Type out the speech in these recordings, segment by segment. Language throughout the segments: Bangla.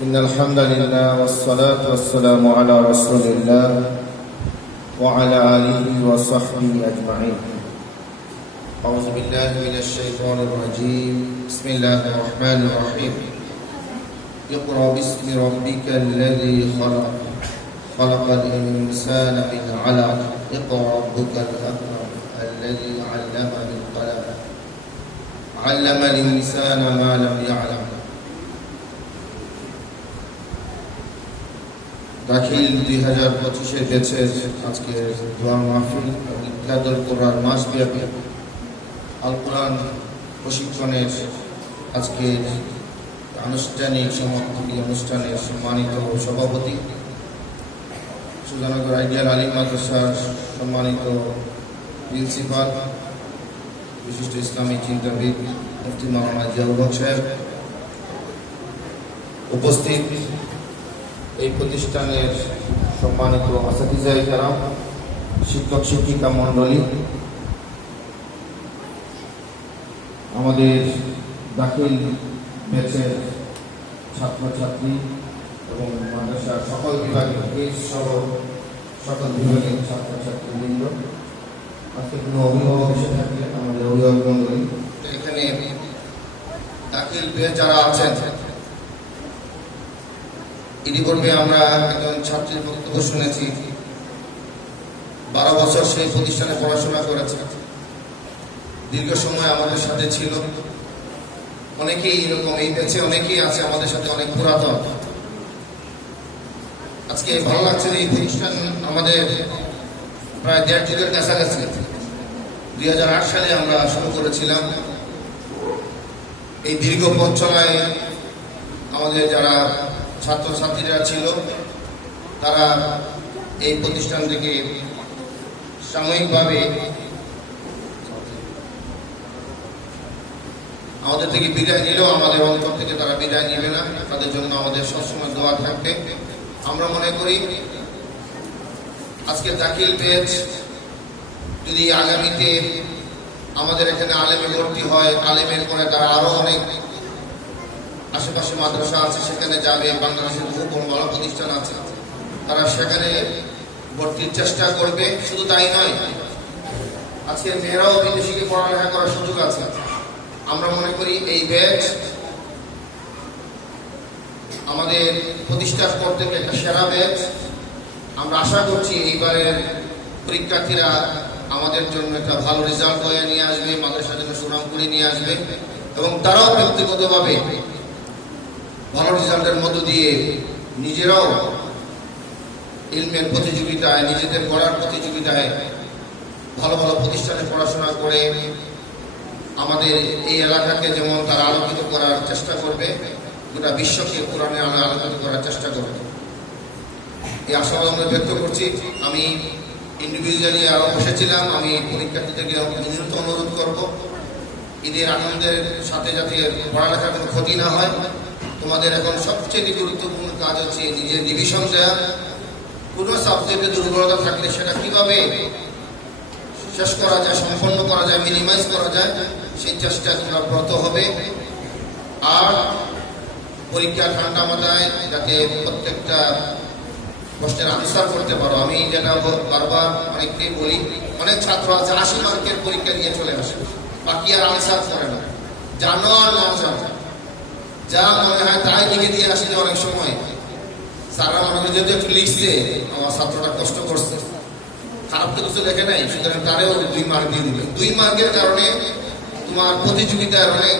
إن الحمد لله والصلاة والسلام على رسول الله وعلى آله وصحبه أجمعين. أعوذ بالله من الشيطان الرجيم. بسم الله الرحمن الرحيم. اقرأ باسم ربك الذي خلق. خلق الإنسان من علق. اقرأ ربك الأكرم الذي علم بالقلم علم الإنسان ما لم يعلم. দাখিল দুই হাজার পঁচিশের গেছে আজকে দোয়া মাহফিল ইত্যাদুল কোরআন মাসব্যাপী আল কোরআন প্রশিক্ষণের আজকে আনুষ্ঠানিক সমাপ্তি অনুষ্ঠানের সম্মানিত সভাপতি, সুজানগর আইডিয়াল আলিম মাদ্রাসার সম্মানিত প্রিন্সিপাল, বিশিষ্ট ইসলামী চিন্তাবিদ মুফতি মোহাম্মদ জিয়াউল হক সাহেব। উপস্থিত এই প্রতিষ্ঠানের সম্মানিত আসাদিজাই যারা শিক্ষক শিক্ষিকা মণ্ডলী, আমাদের দাখিল ব্যাচের ছাত্রছাত্রী এবং মাদ্রাসার সকল বিভাগের কেস সহ সকল বিভাগের ছাত্রছাত্রীবৃন্দ, আজকে কোনো অভিভাবক এসে থাকলে আমাদের অভিভাবক মণ্ডলী। এখানে দাখিল ব্যাচ যারা আছেন ইতিপূর্বে আমরা একজন ছাত্রীর বক্তব্য শুনেছি। বারো বছর সেই প্রতিষ্ঠানে পড়াশোনা করেছে। দীর্ঘ সময় আমাদের সাথে ছিল। অনেকেই এরকম, এই ব্যাচে অনেকেই আছে, আমাদের সাথে অনেক পুরাতন। আজকে ভালো লাগছে এই প্রতিষ্ঠান আমাদের প্রায় দেড় যুগের কাছাকাছি। দুই হাজার আট সালে আমরা শুরু করেছিলাম। এই দীর্ঘ পথ চলায় আমাদের যারা ছাত্রছাত্রীরা ছিল, তারা এই প্রতিষ্ঠান থেকে সাময়িকভাবে আমাদের থেকে বিদায় নিলেও আমাদের অন্তর থেকে তারা বিদায় নেবে না। তাদের জন্য আমাদের সবসময় দোয়া থাকবে। আমরা মনে করি, আজকে দাখিল পেজ যদি আগামীতে আমাদের এখানে আলেমে ভর্তি হয়, আলেমের পরে তারা আরও অনেক আশেপাশে মাদ্রাসা আছে, সেখানে যাবে, বাংলাদেশের বহু বড় বড় প্রতিষ্ঠান আছে। তারা সেখানে ভর্তির চেষ্টা করবে, শুধু তাই নয় আজকে মেয়েরাও বিদেশিকে পড়ালেখা করার সুযোগ আছে। আমরা মনে করি এই ব্যাচ আমাদের প্রতিষ্ঠা করতে একটা সেরা ব্যাচ। আমরা আশা করছি এইবারের পরীক্ষার্থীরা আমাদের জন্য একটা ভালো রেজাল্ট বয়ে নিয়ে আসবে, মাদ্রাসার জন্য সুনাম করে নিয়ে আসবে এবং তারাও ব্যক্তিগতভাবে ভালো রেজাল্টের মধ্য দিয়ে নিজেরাও ইলমের প্রতিযোগিতায়, নিজেদের পড়ার প্রতিযোগিতায় ভালো ভালো প্রতিষ্ঠানে পড়াশোনা করে আমাদের এই এলাকাকে যেমন তারা আলোকিত করার চেষ্টা করবে, গোটা বিশ্বকে কোরআনে আলো আলোকিত করার চেষ্টা করবে। এই আশাবাদ আমরা ব্যক্ত করছি। আমি ইন্ডিভিজুয়ালি আরও বসেছিলাম, আমি পরীক্ষার্থীদেরকে বিনীত অনুরোধ করব। ঈদের আনন্দের সাথে যাতে পড়ালেখার কোনো ক্ষতি না হয় তোমাদের এখন সবচেয়ে গুরুত্বপূর্ণ কাজ হচ্ছে নিজের ডিভিশন দেওয়া কোনো সাবজেক্টে দুর্বলতা থাকলে সেটা কীভাবে শেষ করা যায়, সম্পন্ন করা যায় মিনিমাইজ করা যায়, সেই চেষ্টা তোমরা ব্রত হবে। আর পরীক্ষা ঠান্ডা মাথায় যাতে প্রত্যেকটা প্রশ্নের আনসার করতে পারো। আমি যেটা বারবার অনেককেই বলি, অনেক ছাত্র আছে, আশি মার্কের পরীক্ষা দিয়ে চলে আসে। বাকি আর আনসার করে না। জানো আর না জানো। যা মনে হয় তাই লিখে দিয়ে আসে অনেক সময়। সারা মনে হয় যদি একটু লিখছে, আমার ছাত্রটা কষ্ট করছে। খারাপ তো কিছু লেখে নাই, সুতরাং তারেও দুই মার্ক দিয়ে দিবে। দুই মার্কের কারণে তোমার প্রতিযোগিতার অনেক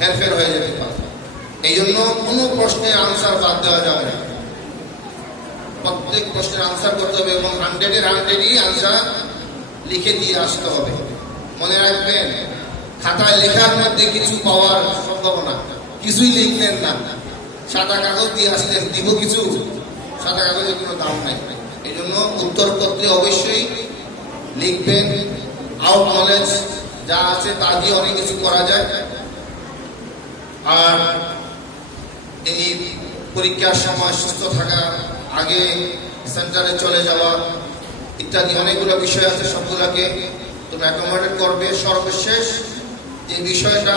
হেরফের হয়ে যেতে পারে। এই জন্য কোনো প্রশ্নের আনসার বাদ দেওয়া যাবে না। প্রত্যেক প্রশ্নের আনসার করতে হবে এবং হান্ড্রেডের হান্ড্রেডই আনসার লিখে দিয়ে আসতে হবে। মনে রাখবেন, খাতায় লেখার মধ্যে কিছু পাওয়ার সম্ভাবনা। কিছুই লিখলেন না। সাদা কাগজ দিয়ে আসলেন দিব কিছু? সাদা কাগজের কোনো দাম নাই। এই জন্য উত্তরপত্রে অবশ্যই লিখবেন আউট নলেজ যা আছে তা দিয়ে অনেক কিছু করা যায়। আর এই পরীক্ষার সময় সুস্থ থাকা, আগে সেন্টারে চলে যাওয়া ইত্যাদি অনেকগুলো বিষয় আছে সবগুলোকে তোমরা অ্যাকোমোডেট করবে। সর্বশেষ যে বিষয়টা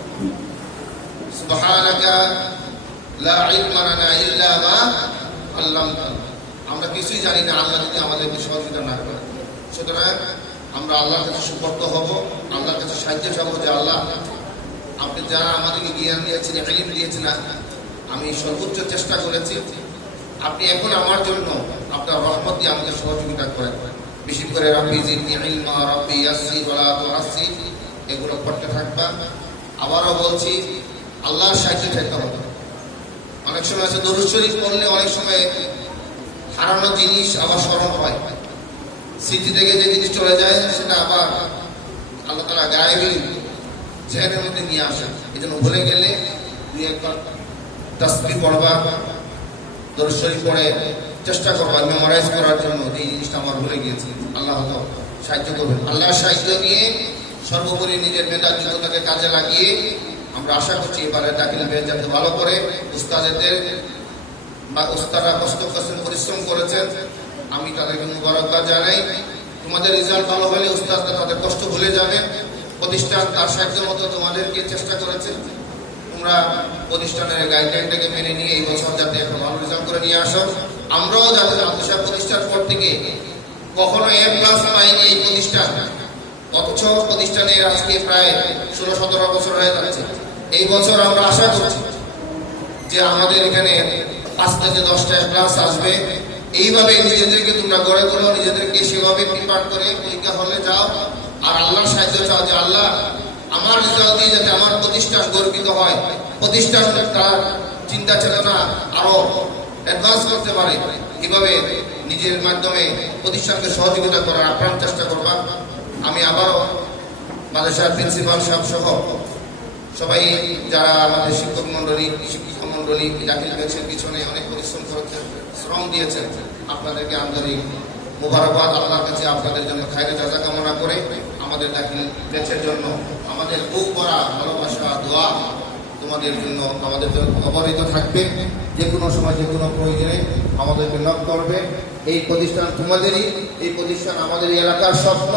সুবহানাকা, লা ইলমা লানা ইল্লা মা আল্লামতানা। আমরা কিছুই জানি না, আল্লাহ যদি আমাদেরকে সহযোগিতা না করে। সুতরাং আমরা আল্লাহর কাছে সুপর্দ হব, আল্লাহর কাছে সাহায্য চাবো যে আল্লাহ, আপনি যারা আমাদেরকে জ্ঞান দিয়েছেন এলিম দিয়েছেন, আমি সর্বোচ্চ চেষ্টা করেছি। আপনি এখন আমার জন্য আপনার রহমত দিয়ে আমাকে সহযোগিতা করেন। বিশেষ করে রব্বি জিদনি ইলমা, রব্বি ইয়াসসি, ওয়ালা তুআসসি, এগুলো পড়তে থাকবা। আবারও বলছি আল্লাহর সাহায্য চাইতে হবে। অনেক সময় আছে, দরুদ শরীফ পড়লে অনেক সময় হারানো জিনিস আবার স্মরণ হয়। স্মৃতি থেকে যে জিনিস চলে যায়, সেটা আবার আল্লাহ তালা গায়েবী জেহেনের মধ্যে নিয়ে আসেন এই জন্য ভুলে গেলে দুই একবার তসবি পড়বা, দরুদ শরীফ পড়ে চেষ্টা করবা মেমোরাইজ করার জন্য এই জিনিসটা আমার ভুলে গিয়েছে। আল্লাহ হয়তো সাহায্য করবেন। আল্লাহর সাহায্য নিয়ে সর্বোপরি নিজের মেধা যোগ্যতাকে কাজে লাগিয়ে আমরা আশা করছি এবারে দাখিল বের যাতে ভালো করে উস্তাদের বা উস্তারা কষ্ট কষ্ট পরিশ্রম করেছেন, আমি তাদেরকে মুবারকবাদ জানাই। তোমাদের রেজাল্ট ভালো হলে উস্তাদরা তাদের কষ্ট ভুলে যাবে। প্রতিষ্ঠান তার সাহায্য মতো তোমাদেরকে চেষ্টা করেছে। তোমরা প্রতিষ্ঠানের গাইডলাইনটাকে মেনে নিয়ে এই বছর যাতে একটা ভালো রেজাল্ট করে নিয়ে আসো। আমরাও যাতে মাদ্রাসা প্রতিষ্ঠার পর থেকে কখনো এ প্লাস পাইনি এই প্রতিষ্ঠান। অথচ প্রতিষ্ঠানের আজকে প্রায় ষোলো, সতেরো বছর হয়ে যাচ্ছে। এই বছর আমরা আশা করছি যে আমাদের এখানে পাঁচ থেকে দশটা ক্লাস আসবে। এইভাবে নিজেদেরকে তোমরা গড়ে তোলো, নিজেদেরকে সেভাবে প্রিপার করে পরীক্ষা হলে যাও। আর আল্লাহর সাহায্য চাও যে, আল্লাহ, আমার রেজাল্ট দিয়ে যাতে আমার প্রতিষ্ঠান গর্বিত হয়। প্রতিষ্ঠান তার চিন্তা চেতনা আরও অ্যাডভান্স করতে পারে। এভাবে নিজের মাধ্যমে প্রতিষ্ঠানকে সহযোগিতা করার আপ্রাণ চেষ্টা করবা। আমি আবারও মাদ্রাসার প্রিন্সিপাল সাহেব সহ সবাই যারা আমাদের শিক্ষক মন্ডলী শিক্ষক মন্ডলী দাখিল হয়েছেন পিছনে অনেক পরিশ্রম করেছেন শ্রম দিয়েছেন, আপনাদেরকে আন্তরিক মুবারকবাদ, আল্লাহর কাছে আপনাদের জন্য খাইরে যাজা কামনা করে আমাদের দাখিল বেচের জন্য আমাদের বুক করা ভালোবাসা, দোয়া তোমাদের জন্য আমাদের জন্য অবহিত থাকবে। যে কোনো সময়, যে কোনো প্রয়োজনে আমাদেরকে নক করবে। এই প্রতিষ্ঠান তোমাদেরই, এই প্রতিষ্ঠান আমাদের এলাকার স্বপ্ন।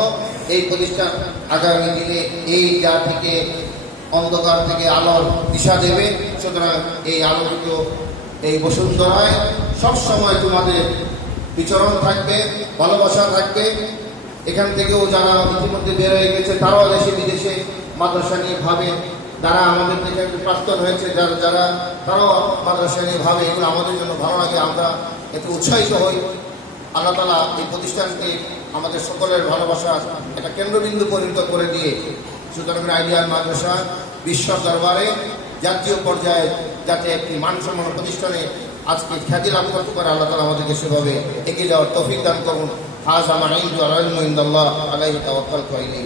এই প্রতিষ্ঠান আগামী দিনে এই জাতিকে অন্ধকার থেকে আলোর দিশা দেবে, সুতরাং এই আলোকিত এই বসুন্ধরায় সব সময় তোমাদের বিচরণ থাকবে, ভালোবাসা থাকবে। এখান থেকেও যারা ইতিমধ্যে বের হয়ে গেছে, তারাও দেশে, বিদেশে মাদ্রাসা নিয়ে ভাবে যারা আমাদের থেকে একটু প্রাক্তন হয়েছে, যারা যারা, তারাও মাদ্রাসা নিয়ে ভাবে, এগুলো আমাদের জন্য ভালো লাগে, আমরা এতে উৎসাহিত হই। আল্লাহ তালা এই প্রতিষ্ঠানকে আমাদের সকলের ভালোবাসা একটা কেন্দ্রবিন্দু পরিণত করে দিয়ে সুতরাং আইডিয়াল মাদ্রাসা বিশ্ব দরবারে জাতীয় পর্যায়ে যাতে একটি মানসম্মান প্রতিষ্ঠানে আজকে খ্যাতি লাভ করতে পারে, আল্লাহ তালা আমাদেরকে সেভাবে এগিয়ে যাওয়ার তফিক দান করুন। হাজ আমার ইন্দু আলমিন্দাল্লাহ আলাই তাওয়াক্কাল করিনি